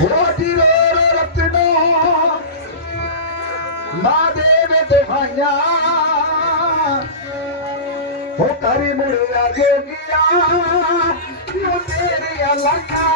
روٽي مان ديو دوڪاري مڙير الڳ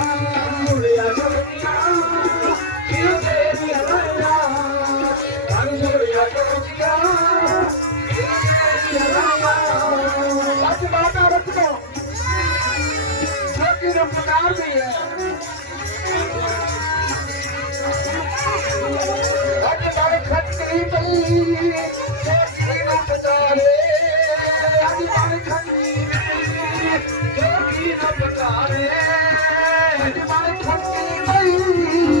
Música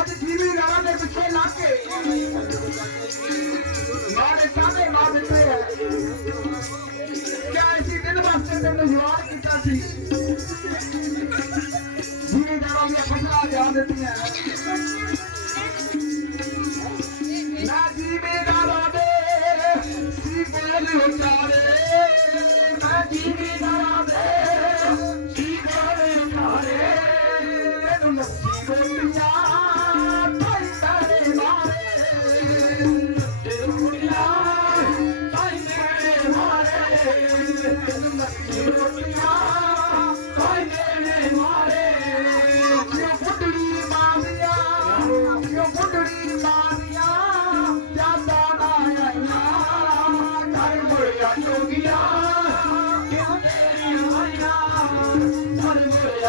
ਅੱਜ ਜੀਵੀ ਰਾਣਾ ਦੇ ਪਿੱਛੇ ਲੱਗ ਕੇ ਮਾਰੇ ਕਾਹਦੇ ਮਾਰ ਦਿੱਤੇ ਹੈ ਕਿਆ ਇਸੀ ਦਿਨ ਵਾਸਤੇ ਤੈਨੂੰ ਜਵਾਬ ਕੀਤਾ ਸੀ? ਜੀਵੀ ਰਾਣਾ ਦੀਆਂ ਫਸਲਾਂ ਜਾ ਦਿੱਤੀਆਂ।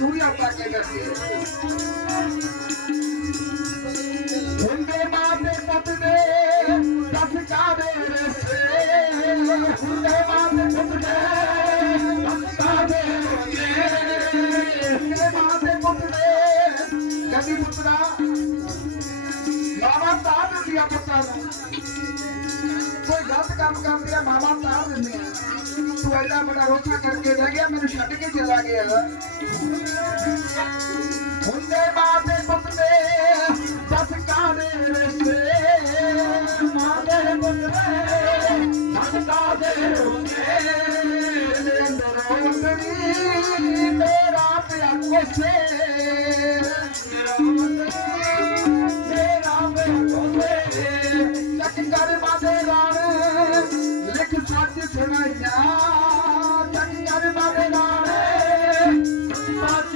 Aleluya, para que ella quiera. ਕੰਮ ਕਰਦੇ ਆ ਮਾਵਾ ਤਾਰ ਦਿੰਦੇ ਆ। ਤੂੰ ਐਡਾ ਬੜਾ ਰੋਕਾ ਕਰਕੇ ਰਹਿ ਗਿਆ, ਮੈਨੂੰ ਛੱਡ ਕੇ ਚਲਾ ਗਿਆ। ਹੁੰਦੇ ਮਾਂ ਦੇ ਪੁੱਤ ਕਾਦੇ ਰਸਤੇ। ਮਾਂ ਦੇ ਪੁੱਤ ਦੇ ਕਾਦੇ ਰਸਤੇ ਅੰਦਰ ਰੋਕਣੀ ਮੇਰਾ ਪਿਆ ਕੋਸੇ ਹਰੀ ਮੋਰਿਆ